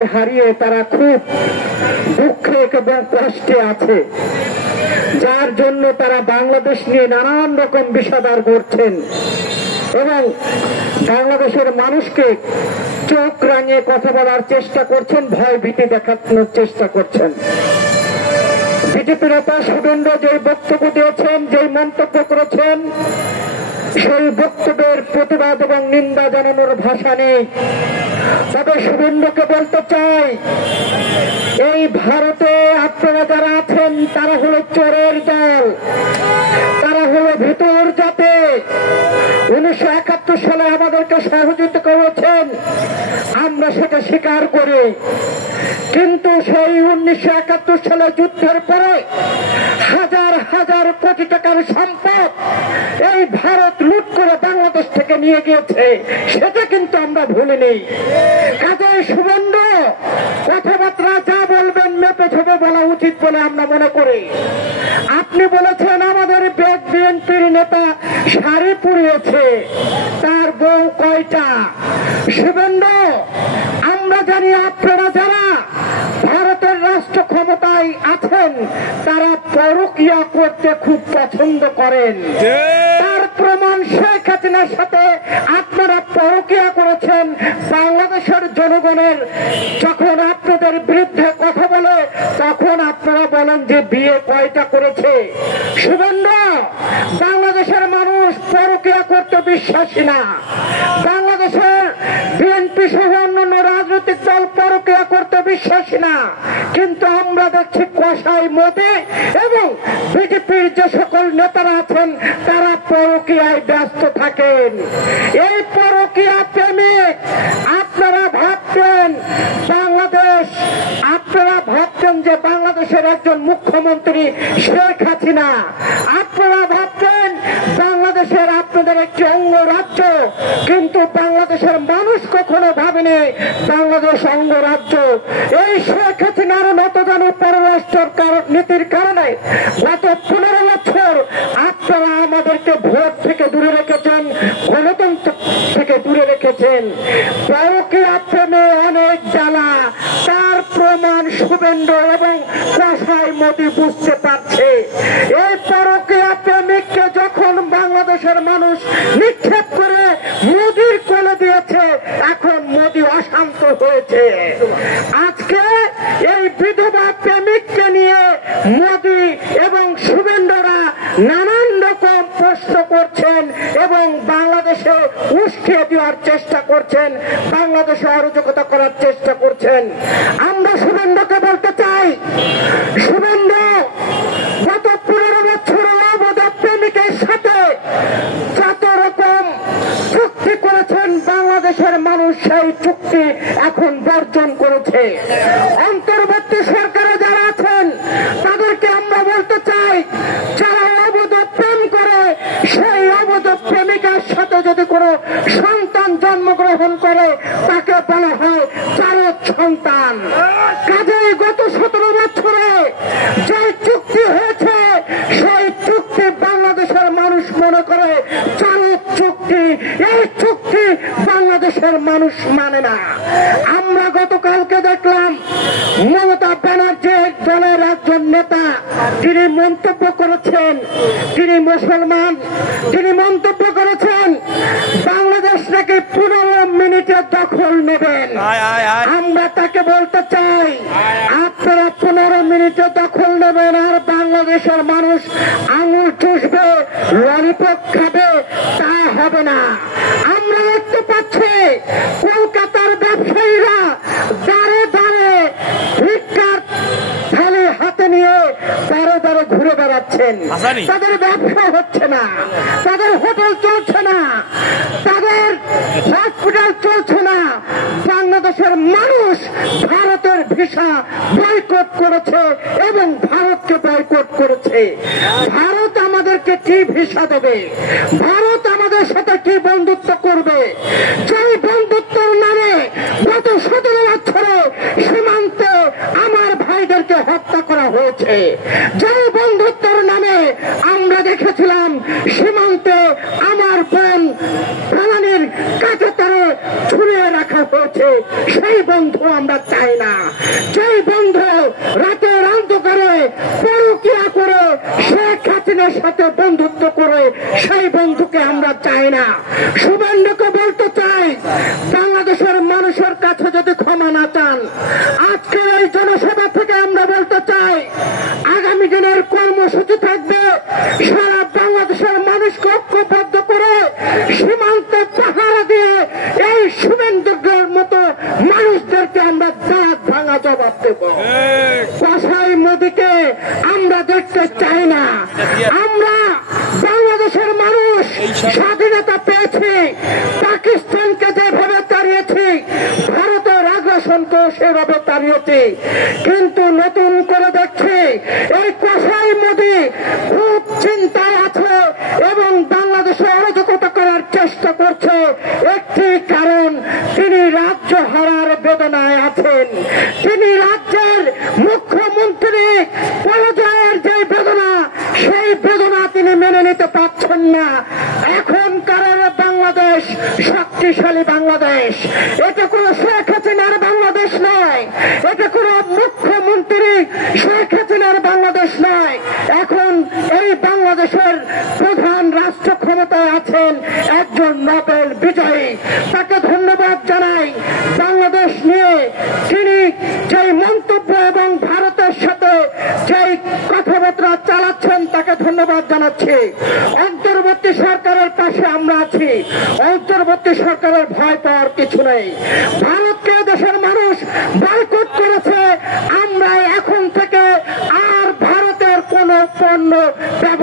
হারিয়ে তারা খুব দুঃখে এবং কষ্টে আছে, যার জন্য তারা বাংলাদেশ নিয়ে নানান রকম বিষাদার করছেন এবং বাংলাদেশের মানুষকে চোখ রাঙিয়ে কথা বলার চেষ্টা করছেন, ভয় ভীতি দেখানোর চেষ্টা করছেন। বিজেপি নেতা শুভেন্দু যে বক্তব্য দিয়েছেন, যে মন্তব্য করেছেন, সেই বক্তব্যের প্রতিবাদ এবং নিন্দা জানানোর ভাষা নেই। তবে শুভেন্দুকে বলতে চাই, এই ভারতে আপনারা যারা আছেন তারা হলো চোরের দল, তারা হলো ভিতর জাতি। 1971 সালে আমাদেরকে সহযোগিতা করেছেন, আমরা সেটা স্বীকার করি, কিন্তু সেই 1971 সালে যুদ্ধের পরে হাজার হাজার কোটি টাকার সম্পদ এই ভারত লুট করে বাংলাদেশ থেকে নিয়ে গিয়েছে, সেটা কিন্তু আমরা ভুলিনি। কাজেই শুভেন্দু কথাবার্তা যা বলবেন মেপে ছেপে বলা উচিত বলে আমরা মনে করি। আপনি বলেছেন আমাদের বিএনপির নেতা শাড়ি পরিয়েছে, তার বউ কয়টা? শুভেন্দু, আমরা জানি আপনারা যারা ভারতের রাষ্ট্র ক্ষমতায় আছেন তারা পরকীয়া করতে খুব পছন্দ করেন। তার প্রমাণ শেখ হাসিনার সাথে আপনারা পরকীয়া করেছেন। বাংলাদেশের জনগণের যখন আপনাদের বিরুদ্ধে কথা বলে তখন আপনারা বলেন যে বিয়ে কয়টা করেছে। শুভেন্দু, বাংলাদেশের মানুষ পরকীয়া করতে বিশ্বাসী না। বাংলাদেশের বিএনপি সহ অন্যান্য রাজনৈতিক দল পরকীয়া করতে বিশ্বাসী না, কিন্তু আমরা দেখছি কসাই মোদি এবং বিজেপির যে সকল নেতারা আছেন তারা পরকীয়ায় ব্যস্ত থাকেন। এই পরকীয়া প্রেমিক আপনারা ভাবতেন যে বাংলাদেশের একজন মুখ্যমন্ত্রী শেখ হাসিনা, আপনারা ভাবতেন বাংলাদেশের আপনাদের একটি অঙ্গরাজ্য, কিন্তু বাংলাদেশের মানুষ কখনো ভাবেনি বাংলাদেশ অঙ্গরাজ্য। এই শেখ হাসিনার নতজানু পররাষ্ট্র নীতির কারণে গত 15 বছর আপনারা আমাদেরকে ভোট থেকে দূরে রেখেছেন, গণতন্ত্র থেকে দূরে রেখেছেন। পরকীয়া প্রেমে অনেক জ্বালা, তার প্রমাণ শুভেন্দু এবং কসাই মোদি বুঝতে পারছে। এই পরকীয়া প্রেমিককে যখন বাংলাদেশের মানুষ নিক্ষেপ করে মোদির কোলে দিয়েছে, এখন মোদি অশান্ত হয়েছে। আজকে এই বিধবা প্রেমিককে নিয়ে মোদি এবং শুভেন্দুরা নানান রকম প্রশ্ন করছেন এবং বাংলাদেশে উস্কে দেওয়ার চেষ্টা করছেন, বাংলাদেশে অরাজকতা করার চেষ্টা করছেন। আমরা শুভেন্দুকে বলতে চাই, শুভেন্দু গত 15 বছর অবৈধ প্রেমিকের সাথে যত রকম চুক্তি করেছেন বাংলাদেশের মানুষ সেই চুক্তি এখন বর্জন করেছে। অন্তর্বর্তী সরকারে যারা আছেন তাদেরকে আমরা বলতে চাই, যারা অবৈধ প্রেম করে সেই অবৈধ প্রেমিকার সাথে যদি কোনো সন্তান জন্মগ্রহণ করে তাকে বলা হয় জারজ সন্তান। কাজেই গত 17 বছরে যে চুক্তি হয়েছে সেই চুক্তি বাংলাদেশের মানুষ মনে করে জারজ চুক্তি। এই চুক্তি বাংলাদেশের মানুষ মানে না। আমরা গতকালকে দেখলাম মমতা ব্যানার্জির দলের একজন নেতা, তিনি মন্তব্য করেছেন, তিনি মুসলমান, তিনি মন্তব্য করেছেন বাংলাদেশ নাকি 15 মিনিটে দখল নেবেন। আমরা তাকে বলতে চাই, আপনারা 15 মিনিটে দখল নেবেন আর বাংলাদেশের মানুষ আঙুল চুষবে, ললিপপ খাবে, তা হবে না। আমরা দেখতে পাচ্ছি কলকাতার ব্যবসায়ীরা দাঁড়ে দাঁড়ে ভিক্ষার থালি হাতে নিয়ে দাঁড়ে দাঁড়ে ঘুরে বেড়াচ্ছেন। তাদের ব্যবসা হচ্ছে না, তাদের হোটেল চলছে না, তাদের হসপিটাল চলছে না। বাংলাদেশের মানুষ ভারতের ভিসা বয়কট করেছে এবং ভারতকে বয়কট করেছে। ভারত আমাদেরকে কি ভিসা দেবে? ভারত আমাদের সাথে কি বন্ধুত্ব করবে? যেই বন্ধুত্বের নামে গত 17 বছরে সীমান্তে আমার ভাইদেরকে হত্যা করা হয়েছে, যেই বন্ধুত্বের নামে আমরা দেখেছিলাম সীমান্তে আমার বোন ফলানির কাছে তারে ঝুলিয়ে রাখা হয়েছে, আছে সেই বন্ধু আমরা চাই না। যেই বন্ধু রাতের অন্ধকারে পরকীয়া করে শেখ হাসিনার সাথে বন্ধুত্ব করে সেই বন্ধুকে আমরা চাই না। শুভেন্দুকে বলতে চাই, বাংলাদেশের মানুষের কাছে যদি ক্ষমা না চান, আজকে এই জনসভা থেকে আমরা বলতে চাই, আগামী দিনের কর্মসূচি থাকবে সারা বাংলাদেশের মানুষকে ঐক্যবদ্ধ করে সীমান্তে পাহারা দিয়ে এই শুভেন্দুর মতো মানুষদেরকে আমরা দাঁত ভাঙা জবাব দেব। কসাই মোদীকে আমরা দেখতে চাই না। আমরা বাংলাদেশের মানুষ স্বাধীনতা পেয়েছি, পাকিস্তানকে যেভাবে তাড়িয়েছি, ভারতের আগ্রাসনকেও সেভাবে তাড়িয়েছি, কিন্তু নতুন করে দেখছি এই কসাই মোদী খুব চিন্তায় আছে এবং বাংলাদেশে অরাজকতা করার চেষ্টা করছে। একটি কারণ, তিনি রাজ্য হারার বেদনায় আছেন। তিনি রাজ্যের মুখ্যমন্ত্রী পরাজয়ের যে বেদনা, সেই বেদনা তিনি মেনে নিতে পারছেন না। এখনকার বাংলাদেশ শক্তিশালী বাংলাদেশ, এটা কোনো শেখ হাসিনার বাংলাদেশ নয়, এটা কোনো মুখ্যমন্ত্রী শেখ হাসিনার বাংলাদেশ নয়। এখন এই বাংলাদেশের প্রধান রাষ্ট্র ক্ষমতায় আছেন একজন নোবেল বিজয়ী, তাকে ধন্যবাদ জানাই। বাংলাদেশ নিয়ে তিনি যেই মন্তব্য এবং ভারতের সাথে যেই কথাবার্তা চালাচ্ছেন তাকে ধন্যবাদ জানাচ্ছি। অন্তর্বর্তী সরকারের পাশে আমরা আছি, অন্তর্বর্তী সরকারের ভয় পাওয়ার কিছু নেই। ভারতকে দেশের মানুষ বয়কট করেছে, আমরা এখন থেকে আর ভারতের কোন পণ্য ব্যবহার